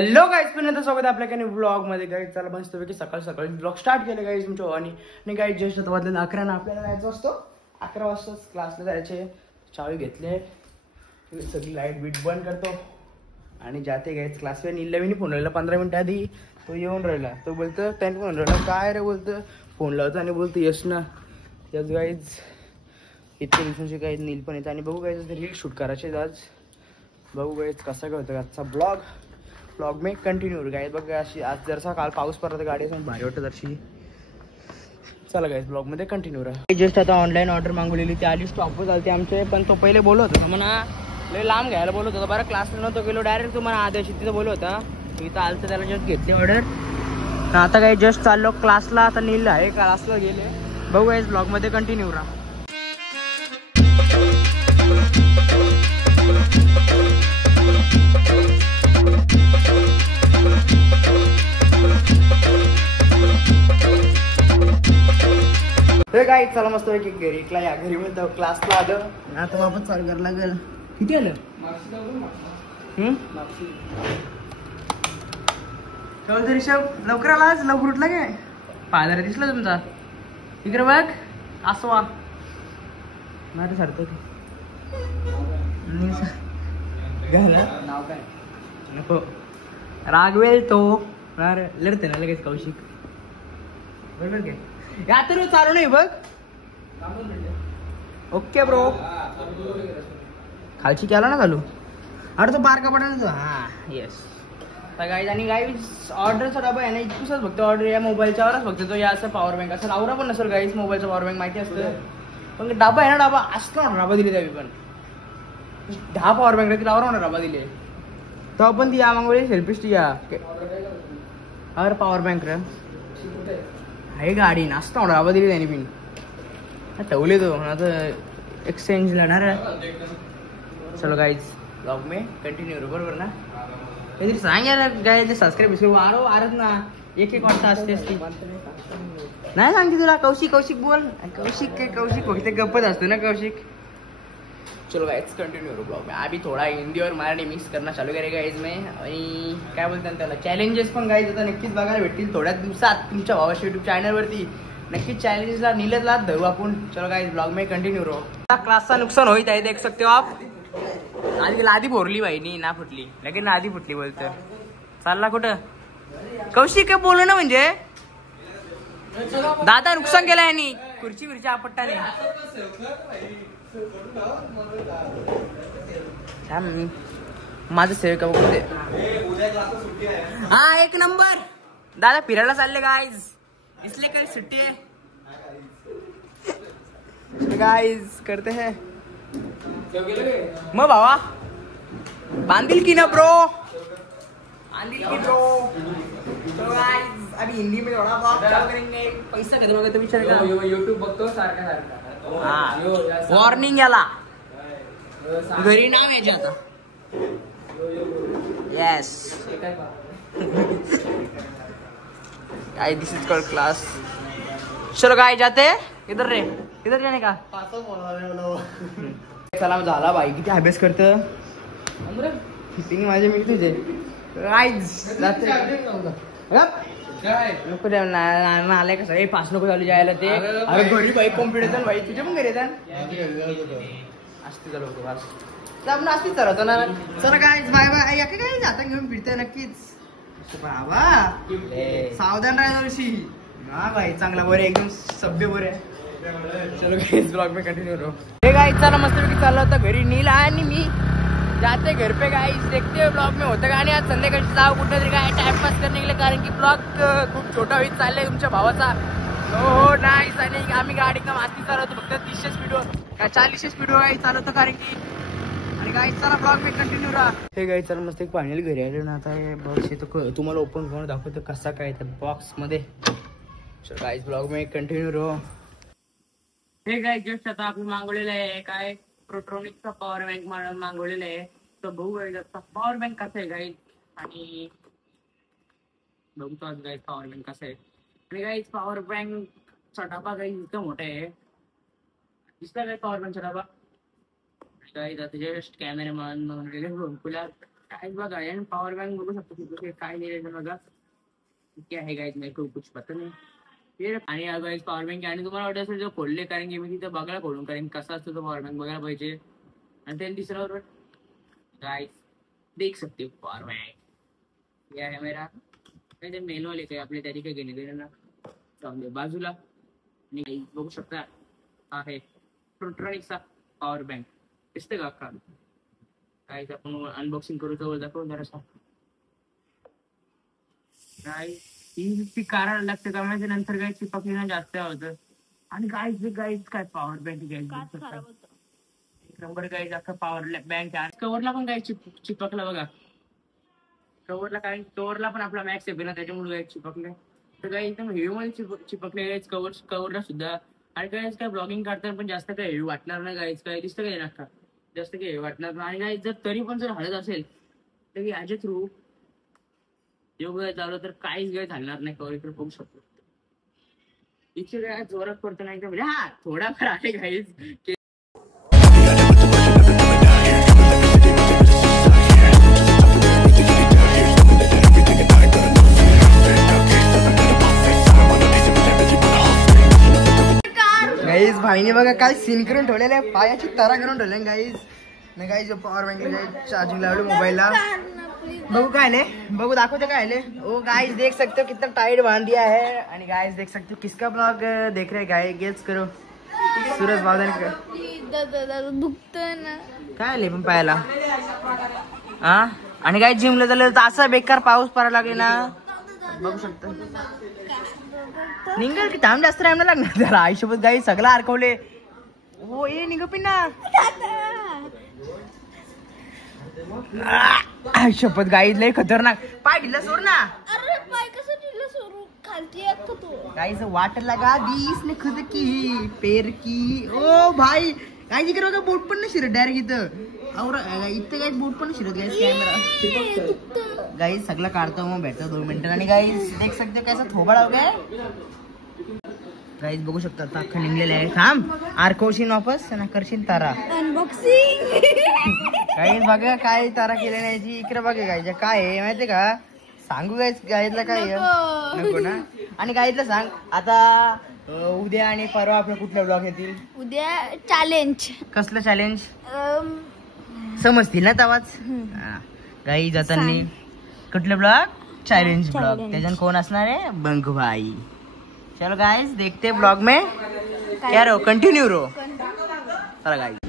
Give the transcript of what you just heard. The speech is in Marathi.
हॅलो गाईज, पुन्हा स्वागत आहे आपल्या ब्लॉग मध्ये. गाईज चला मस्तपैकी सकाळ सकाळी ब्लॉग स्टार्ट केले गाईज तुमच्या आणि गाईज जस्ट आता वाजले 11 ना. आपल्याला जायचं असतो 11 वाजताच क्लासला जायचे. चावी घेतले, सगळी लाईट बीट बंद करतो आणि जाते गाईज क्लासला. नीलवीने फोन लावला 15 मिनिटं आधी, तो येऊन राहिला. तो बोलतो त्यांनी फोन राहिला काय रे, बोलतं फोन लावतो आणि बोलतो यश ना यस गाईज इतक्या दिवसांची गाईज नील पण येतं आणि बघू गाईज रील शूट करायचे आज. बघू गाईज कसा काय होतं आजचा ब्लॉग में कंटिन्यू गाईज. बघ अशी आज जरसा काल पाऊस पडला गाडी भारी वाटतं जरशी. चला गाईज ब्लॉग मध्ये कंटिन्यू राहा. जस्ट आता ऑनलाईन ऑर्डर मागवलेली ती आली, स्टॉपवर चालते आमचे. पण तो पहिले बोलत होता म्हणा लय लांब घ्यायला बोलत होता. बरं क्लासला नव्हतं गेलो, डायरेक्ट तुम्हाला आद्याशी तिथं बोलत होता. इथं आलं तर त्याला जस्ट घेतली ऑर्डर. आता काही जस्ट चाललो क्लासला. आता नील आहे क्लासला गेले. बघू गाईज ब्लॉग मध्ये कंटिन्यू राहा. हे काय चला मस्त पैकी घरी या घरी म्हणतो क्लासला आलं आता वापस चालू करायला लागेल. किती आलं कळतं ऋषभ? लवकर आला आज, लवकर उठला काय? पादर दिसला तुमचा इकडे बघ. आसवा माझं सारखं नाव काय नको रागवेल तो लढते ना लगेच कौशिक बरोबर काय. या तर चालू नाही बघ. ओके ब्रो खालची केला ना चालू. अरे तो बारका पडा ना. हा येस गाईज. आणि गाईज ऑर्डरचा डबा आहे ना इतकुसच फक्त ऑर्डर या मोबाईलच्यावरच फक्त तो या असं पॉवर बँक असं लावरा पण नसेल गाईज. मोबाईलचा पॉवर बँक माहिती असतं पण डबा आहे ना डबा असला डबा दिली त्यावी पण 10 पॉवर बँक ती लावरा डबा दिले तो आपण ती या मागवली सेल्फी या अरे पॉवर बँक रे आहे गाडी नाचता डबा दिली त्याने पिन ठेवले तो आता एक्सचेंज लढणार. चलो गाईज ब्लॉग में कंटिन्यू बरोबर ना. काहीतरी सांग यार गाय सबस्क्राईब वारो आरत ना. एक वाजता असते नाही सांगते तुला. कौशिक बोल. कौशिक फक्त गप्पत असतो ना कौशिक. चलो गाइस कंटिन्यू ब्लॉग में. अभी थोड़ा हिंदी और मराठी मिक्स करना चालू करेगा गाइज में. आणि काय बोलतात त्याला चॅलेंजेस पण गाइज आता नक्कीच बघायला भेटतील थोड्या दिवसात तुमच्या भावाच्या युट्यूब चॅनलवरती. नक्कीच चॅलेंजेसला नीलच लाद धरू आपण. चलो गाइज ब्लॉग में कंटिन्यू रहो. क्लासचा नुकसान होईत आहे देख सकते हो आप. आधी लादी भोरली बाई ना फुटली लगेच ना आधी फुटली बोलत. चालला कुठं कौशिक काय बोलू ना म्हणजे दादा नुकसान केलं यांनी खुर्ची आपट्टाने. माझं सेव बघते. हा एक नंबर दादा फिरायला चालले गाईज इसलिए काही सुट्टी आहे गाईज करते है मग भावा बांधिल की ना ब्रो. बांधिल की ब्रो. तो गाइस अभी हिंदी में थोड़ा ब्लॉग चालू करेंगे. पैसा कितना होगा तो विचार का YouTube बघतो सारखा. हां वॉर्निंग याला घरी नाव यायचे आता. Yes guys this is called class. चलो गाइस जाते इधर रे इधर जाने का चला झाला बाई. किती अभ्यास करतं माझे मी तुझे नको आलाय कसं हे फास्ट नको चालू जायला ते. अरे घरी बाई कॉम्पिटिशन बाई तुझे पण घरी येतात असते चालू होतो फास्ट आपण असतीच चालवतो ना. चला काय बाय बाय या काय जाता घेऊन फिरतोय नक्कीच बाबा. सावधान राहा वर्षी. हा भाई चांगला बरे एकदम सभ्य बरे. चलो गाइस ब्लॉग में कंटिन्यू रहो. हे गाइस चला मस्तपैकी चालला होता घरी नील आणि मी जाते घर पे गाइस. देखते हुए ब्लॉग में होतं का. आणि आज संध्याकाळची जाव कुठं तरी काय टाइमपास करणे गेले कारण की ब्लॉग खूप छोटा होईल चाललाय तुमच्या भावाचा. हो नाईस. आणि आम्ही गाडी का माती चालवतो फक्त 30 स्पीडवर काय 40 स्पीडवर गाईस चालवतो कारण की. आणि गाईस चला ब्लॉग में कंटिन्यू राहा. हे गाईस चला मस्त एक फायनली घरी आले ना. आता हे बॉक्स येतो तुम्हाला ओपन करून दाखवतो कसा काय त्या बॉक्स मध्ये. चलो गाइस ब्लॉग में कंटिन्यू रहो. हे गाइस जस्ट आता आपण मागवलेलं आहे काय प्रोट्रॉनिकचा पॉवर बँक मागवलेला आहे. तर बघू गाइस पॉवर बँक कसा आहे गाइस. आणि बघतो आज गाइस पॉवर बँक कसा आहे. आणि गाइस पॉवर बँक डबा गाइस इतका मोठा आहे दिसला काय पॉवर बँकचा डबा. जस्ट कॅमेरामॅन काय बघा आणि पॉवर बँक बघू शकतो की काय लिहिलेलं बघा. क्या है गाइस मेरे को कुछ पता नहीं. आणि गाइस पॉवर बँक आणि तुम्हाला वाटत असेल जो खोलले कारण की मी तिथं बघायला खोलून कारण कसा असतो तो पॉवर बँक बघायला पाहिजे. आणि त्याने तिसऱ्यावर गाइस देख सकते हो पॉवर बँक या है मेरा काय ते मेनू लेके आपले त्याची काही घेणे देणे ना जाऊन दे बाजूला. आणि guys बघू शकता आहे प्रोट्रॉनिक्सचा पॉवर बँक दिसते का अख्खा. काय आपण अनबॉक्सिंग करू तर दाखवू जरासा. काय ती काढायला लागते का म्हणजे नंतर काय चिपकणं जास्त होतं. आणि गाईज काय पॉवर बँक एक नंबर गाईज अख्खा पॉवर बँक कव्हरला पण काय चिपकला बघा. कव्हरला पण आपला मॅक्स आहे ना त्याच्यामुळे काय चिपकले तर काही एकदम हेवी मध्ये चिपकले गाईज कव्हरला सुद्धा. आणि गाईज काय ब्लॉगिंग काढताना पण जास्त काही हेवी वाटणार नाही गाईज काय दिसतं काय नका जास्त काही हेवी वाटणार नाही. आणि गाईज जर तरी पण जर हलत असेल तर याच्या थ्रू योग्य चालू तर काहीच गाय झालणार नाही. कव्हर इकडे बघू शकतो इथे काय जोरात पडतो नाही म्हणजे हा थोडाफार आहे गाईज. गाईज भाईने बघा काय सीन करून ठेवलेलं आहे. पायाची तारा करून ठेवले गाईज. नाही गाईज पॉवर बँक चार्जिंग लावली मोबाईलला. बघू काय ले बघू दाखवते काय ले. ओ गाइस देख सकते हो कितना टाइट बांध दिया है. आणि गाइस देख सकते हो किसका ब्लॉग देख रहे गाय गेस करो. सूरज बादल का दुखतंय ना काय ले पण पायाला हा. आणि गाइस जिमला झालं तर असा बेकार पाऊस पडायला लागले ना बघू शकता. निघल की थांब जास्त टाइम नाही लागणार जरा आयुष्यभर गाई सगळं अडकवले. हो ये निघ पिन्ना शपथ गाईज लय खतरनाक. पाय ढिला सोड ना. अरे पाय कसं ढिला सोडू खालती येतो तो. गाईज वाट लगा दीस ने खुद की पेर की. ओ भाई काय जिकडे होतं बोट पण नाही शिरत डायरेक्ट इथं. और इथं गाईज बोट पण शिरत गाईज कॅमेरा गाईज सगळं काढतो मग भेटतो 2 मिनिटं. आणि गाईज देख सकते कैसा थोबडा हो गया गाईज बघू शकता आता अख्खा निघलेला आहे. थांब आरकोशीन वापस ना करशील तारा अनबॉक्सिंग. काही बघा काय तारा केले नाही इकडे बघा गायच्या काय आहे माहितीये का सांगू गायतला काय नको ना. आणि गायतलं सांग आता उद्या आणि परवा आपलं कुठल्या ब्लॉग येतील. उद्या चॅलेंज कसलं चॅलेंज समजतील ना तवाच. गाई जाताना कुठलं ब्लॉग चॅलेंज ब्लॉग त्याच्यानं कोण असणार आहे बंक भाई. चलो गाइस देखते ब्लॉग में क्या रो कंटिन्यू रो चला गाइस.